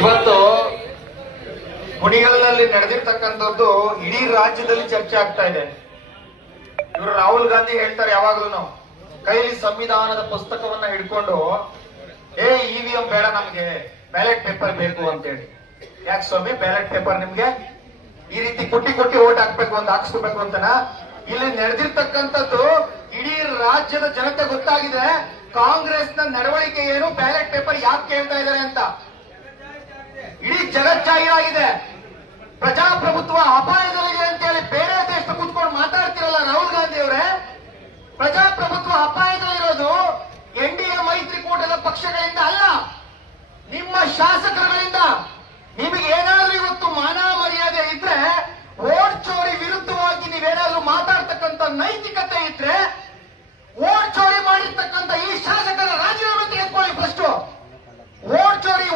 ಇವತ್ತು ಕುಣಿಗಲ್ನಲ್ಲಿ ನಡೆದಿರ್ತಕ್ಕಂಥದ್ದು ಇಡೀ ರಾಜ್ಯದಲ್ಲಿ ಚರ್ಚೆ ಆಗ್ತಾ ಇದೆ. ಇವರು ರಾಹುಲ್ ಗಾಂಧಿ ಹೇಳ್ತಾರೆ ಯಾವಾಗ್ಲೂ ಕೈಲಿ ಸಂವಿಧಾನದ ಪುಸ್ತಕವನ್ನ ಹಿಡ್ಕೊಂಡು ಇವಿಎಂ ಬೇಡ, ನಮ್ಗೆ ಬ್ಯಾಲೆಟ್ ಪೇಪರ್ ಬೇಕು ಅಂತೇಳಿ. ಯಾಕೆ ಸ್ವಾಮಿ ಬ್ಯಾಲೆಟ್ ಪೇಪರ್ ನಿಮ್ಗೆ ಈ ರೀತಿ ಕೊಟ್ಟಿ ಓಟ್ ಹಾಕ್ಬೇಕು ಅಂತ ಹಾಕ್ಸ್ಕೋಬೇಕು ಅಂತನಾ? ಇಲ್ಲಿ ನಡೆದಿರ್ತಕ್ಕಂಥದ್ದು ಇಡೀ ರಾಜ್ಯದ ಜನತೆ ಗೊತ್ತಾಗಿದೆ ಕಾಂಗ್ರೆಸ್ನ ನಡವಳಿಕೆ ಏನು, ಬ್ಯಾಲೆಟ್ ಪೇಪರ್ ಯಾಕೆ ಕೇಳ್ತಾ ಇದ್ದಾರೆ ಅಂತ. ಇಡೀ ಜಗಜ್ಜಾಹೀರಾಗಿದೆ. ಪ್ರಜಾಪ್ರಭುತ್ವ ಅಪಾಯದಲ್ಲಿದೆ ಅಂತೇಳಿ ಬೇರೆ ದೇಶ ಕೂತ್ಕೊಂಡು ಮಾತಾಡ್ತಿರಲ್ಲ ರಾಹುಲ್ ಗಾಂಧಿ ಅವರೇ. ಪ್ರಜಾಪ್ರಭುತ್ವ ಅಪಾಯದಲ್ಲಿರೋದು ಎನ್ಡಿಎ ಮೈತ್ರಿಕೂಟದ ಪಕ್ಷಗಳಿಂದ ಅಲ್ಲ, ನಿಮ್ಮ ಶಾಸಕರುಗಳಿಂದ. ನಿಮಗೆ ಏನಾದ್ರೂ ಇವತ್ತು ಮಾನ ಮರ್ಯಾದೆ ಇದ್ರೆ, ವೋಟ್ ಚೋರಿ ವಿರುದ್ಧವಾಗಿ ನೀವೇನಾದ್ರೂ ಮಾತಾಡ್ತಕ್ಕಂಥ ನೈತಿಕತೆ ಇದ್ರೆ, ವೋಟ್ ಚೋರಿ ಮಾಡಿರ್ತಕ್ಕಂಥ ಈ ಶಾಸಕರ ರಾಜೀನಾಮೆ ತೆಗೆದುಕೊಳ್ಳಿ ಫಸ್ಟ್. ವೋಟ್ ಚೋರಿ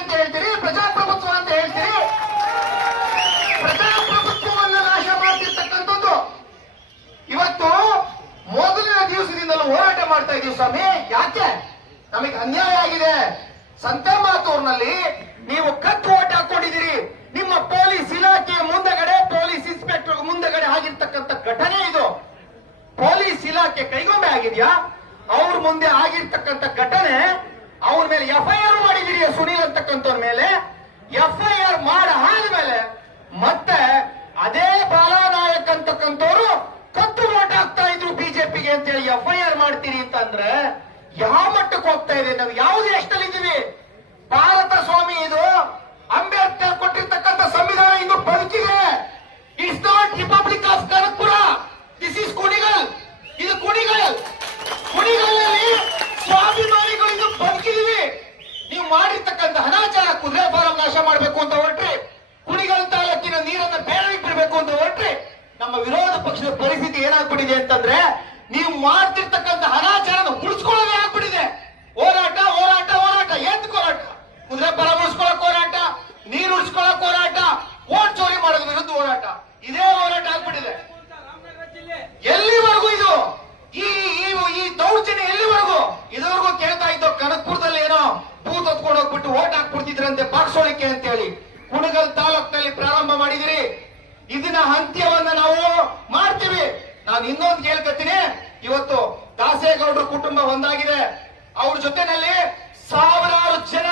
ಅಂತ ಹೇಳ್ತೀರಿ, ಪ್ರಜಾಪ್ರಭುತ್ವ ಅಂತ ಹೇಳ್ತೀರಿ. ಪ್ರಜಾಪ್ರಭುತ್ವವನ್ನು ನಾಶ ಮಾಡ್ತಿರ್ತಕ್ಕಂಥದ್ದು. ಇವತ್ತು ಮೊದಲನೇ ದಿವಸದಿಂದಲೂ ಹೋರಾಟ ಮಾಡ್ತಾ ಇದೀವಿ ಸ್ವಾಮಿ. ಯಾಕೆ? ನಮಗೆ ಅನ್ಯಾಯ ಆಗಿದೆ. ಸಂತಮಾತೂರ್ನಲ್ಲಿ ನೀವು ಕತ್ತು ಓಟ್ ಹಾಕೊಂಡಿದ್ದೀರಿ. ನಿಮ್ಮ ಪೊಲೀಸ್ ಇಲಾಖೆಯ ಮುಂದಗಡೆ, ಪೊಲೀಸ್ ಇನ್ಸ್ಪೆಕ್ಟರ್ ಮುಂದಗಡೆ ಆಗಿರ್ತಕ್ಕಂಥ ಘಟನೆ ಇದು. ಪೊಲೀಸ್ ಇಲಾಖೆ ಕೈಗೊಂಬೆ ಆಗಿದ್ಯಾ? ಅವ್ರ ಮುಂದೆ ಆಗಿರ್ತಕ್ಕಂಥ ಘಟನೆ, ಅವ್ರ ಮೇಲೆ ಎಫ್ಐಆರ್ ಮಾಡಿದಿರಿ. ಸುನೀಲ್ ಅಂತಕ್ಕಂಥವ್ರ ಮೇಲೆ ಎಫ್ಐಆರ್ ಆದ್ಮೇಲೆ ಮತ್ತೆ ಅದೇ ಬಾಲಾನಾಯಕ್ ಅಂತಕ್ಕಂಥವ್ರು ಕತ್ತು ಓಟ್ ಹಾಕ್ತಾ ಇದ್ರು ಬಿಜೆಪಿಗೆ ಅಂತೇಳಿ ಎಫ್ಐಆರ್ ಮಾಡ್ತೀರಿ ಅಂತಂದ್ರೆ ಯಾವ ಮಟ್ಟಕ್ಕೆ ಹೋಗ್ತಾ ಇದೆ? ನಾವು ಯಾವ ದೇಶದಲ್ಲಿದ್ದೀವಿ? ಭಾರತ ಸ್ವಾಮಿ ಇದು. ಅಂಬೇಡ್ಕರ್ ಕೊಟ್ಟಿರ್ತಕ್ಕಂಥ ಸಂವಿಧಾನ ಇದು ಬದುಕಿದೆ. It's not republic of Kanakapura, this is Kunigal. ಇದು ಕುಣಿಗಲ್ನಲ್ಲಿ ಸ್ವಾಭಿಮಾನಿಗಳು ಇದು ಬದುಕಿದೀವಿ. ನೀವು ಮಾಡಿರ್ತಕ್ಕಂಥ ಅನಾಚಾರ, ಕುದುರೆ ಫಾರಂ ನಾಶ ಮಾಡಬೇಕು ಅಂತ ಹೊರಟ್ರಿ, ಕುಣಿಗಲ್ ತಾಲೂಕಿನ ನೀರನ್ನ ಬೇರೆಗೆ ಬಿಡಬೇಕು ಅಂತ ಹೊರಟ್ರಿ. ನಮ್ಮ ವಿರೋಧ ಪಕ್ಷದ ಪರಿಸ್ಥಿತಿ ಏನಾಗ್ಬಿಟ್ಟಿದೆ ಅಂತಂದ್ರೆ, ನೀವು ಮಾಡ್ತಿರ್ತಕ್ಕಂಥ ಅನಾಚಾರನ ಉಳಿಸ್ಕೊಳ್ಳೋದೇ ಆಗ್ಬಿಟ್ಟಿದೆ. ಹೋರಾಟ ಹೋರಾಟ ಹೋರಾಟ. ಎಂತ ಹೋರಾಟ? ಕುದುರೆ ಫಾರಂ ಉಳಿಸ್ಕೊಳ್ಳೋಕೆ ಹೋರಾಟ, ನೀರು ಉಳಿಸ್ಕೊಳ್ಳೋಕೆ ಹೋರಾಟ, ವೋಟ್ ಚೋರಿ ಮಾಡೋದ್ರ ವಿರುದ್ಧ ಹೋರಾಟ. ಇದೇ ಹೋರಾಟ ಆಗ್ಬಿಟ್ಟಿದೆ. ಎಲ್ಲಿವರೆಗೂ ಇದು ಈ ದೌರ್ಜನ್ಯ ಎಲ್ಲಿವರೆಗೂ? ಇದುವರೆಗೂ ಕೇಳ್ತಾ ಇದ್ದೋ ಕನಕಪುರದಲ್ಲಿ ಏನೋ ಬೂತ್ ಹೊತ್ಕೊಂಡು ಹೋಗ್ಬಿಟ್ಟು ಓಟ್ ಹಾಕ್ಬಿಡ್ತಿದ್ರಂತೆ ಬಾಕ್ಸೋಳಿಕೆ ಅಂತ ಹೇಳಿ. ಕುಣಿಗಲ್ ತಾಲೂಕಿನಲ್ಲಿ ಪ್ರಾರಂಭ ಮಾಡಿದಿರಿ. ಇದನ್ನ ಅಂತ್ಯವನ್ನ ನಾವು ಮಾಡ್ತೀವಿ. ನಾನು ಇನ್ನೊಂದು ಕೇಳ್ಕೊತೀನಿ. ಇವತ್ತು ದಾಸೇಗೌಡರ ಕುಟುಂಬ ಒಂದಾಗಿದೆ. ಅವ್ರ ಜೊತೆನಲ್ಲಿ ಸಾವಿರಾರು ಜನ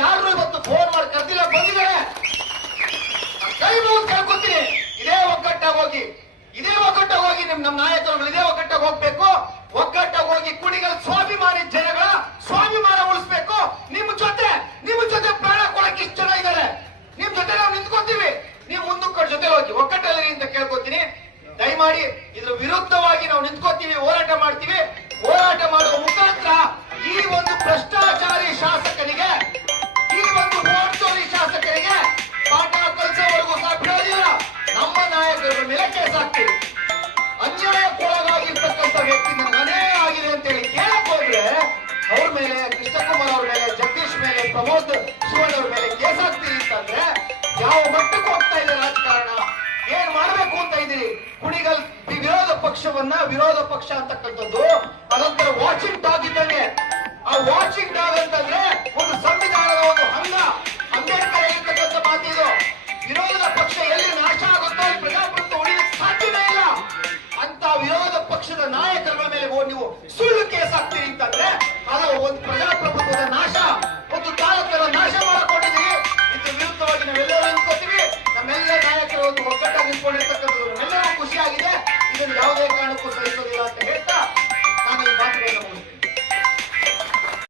ಯಾರು ಇವತ್ತು ಫೋನ್ ಮಾಡಿ ಕರೆದಿಲ್ಲ, ಬಂದಿದ್ದಾರೆ. ಕೈ ಮುಗಿದು ಕೇಳ್ಕೊತೀನಿ, ಇದೇ ಒಗ್ಗಟ್ಟಾಗಿ ಹೋಗಿ ನಮ್ಮ ನಾಯಕರುಗಳು ಇದೇ ಒಗ್ಗಟ್ಟಾಗಿ ಹೋಗ್ಬೇಕು. ಒಗ್ಗಟ್ಟಾಗಿ ಹೋಗಿ ಕುಣಿಗಲ್ ಸ್ವಾಭಿಮಾನಿ ಜನಗಳ ಸ್ವಾಭಿಮಾನ ಉಳಿಸ್ಬೇಕು. ನಿಮ್ಮ ಜೊತೆ ಪ್ರಾಣ ಕೊಡಕ್ಕೆ ಇಷ್ಟು ಜನ ಇದ್ದಾರೆ. ನಿಮ್ ಜೊತೆ ನಾವು ನಿಂತ್ಕೊತೀವಿ. ನೀವು ಮುಂದಕ್ಕೆ ಜೊತೆ ಹೋಗಿ ಒಗ್ಗಟ್ಟಲ್ಲಿ ಅಂತ ಕೇಳ್ಕೊತೀನಿ. ದಯಮಾಡಿ ಇದ್ರ ವಿರುದ್ಧವಾಗಿ ನಾವು ನಿಂತ್ಕೋತೀವಿ, ಹೋರಾಟ ಮಾಡ್ತೀವಿ. ಹೋರಾಟ ಮಾಡುವ ಮುಖಾಂತರ ಈ ಒಂದು ಭ್ರಷ್ಟಾಚಾರಿ ಶಾಸಕರಿಗೆ, ಈ ಒಂದು ವೋಟ್ ಚೋರಿ ಶಾಸಕರಿಗೆ ಪಾಠ ಕಲಿಸೋವರೆಗೂ ಸಹ ಬಿಡೋದಿಲ್ಲ. ನಮ್ಮ ನಾಯಕರ ಮೇಲೆ ಕೇಸ್ ಹಾಕ್ತೀವಿ. ಅನ್ಯಾಯಕ್ಕೊಳಗಾಗಿರ್ತಕ್ಕಂಥ ವ್ಯಕ್ತಿ ನನಗೆ ಅನ್ಯಾಯ ಆಗಿದೆ ಅಂತೇಳಿ ಕೇಳಕ್ ಹೋದ್ರೆ ಅವ್ರ ಮೇಲೆ, ಕೃಷ್ಣಕುಮಾರ್ ಅವ್ರ ಮೇಲೆ, ಜಗದೀಶ್ ಮೇಲೆ, ಪ್ರಮೋದ್ ಶಿವಣ್ಣ ಅವ್ರ ಮೇಲೆ ಕೇಸ್ ಹಾಕ್ತೀರಿ ಅಂತಂದ್ರೆ ಯಾವ ಮಟ್ಟಕ್ಕೆ ಹೋಗ್ತಾ ಇದೆ ರಾಜಕಾರಣ? ಏನ್ ಮಾಡ್ಬೇಕು ಅಂತ ಇದ್ದೀರಿ? ಕುಣಿಗಲ್ ವಿರೋಧ ಪಕ್ಷ ಅಂತಕ್ಕಂಥದ್ದು ಅನಂತರ ವಾಚಿಂಗ್ ಡಾಗ್ ಇದ್ದಂಗೆ. ಆ ವಾಚಿಂಗ್ ಡಾಗ್ ಅಂತಂದ್ರೆ ಒಂದು ಸಂವಿಧಾನದ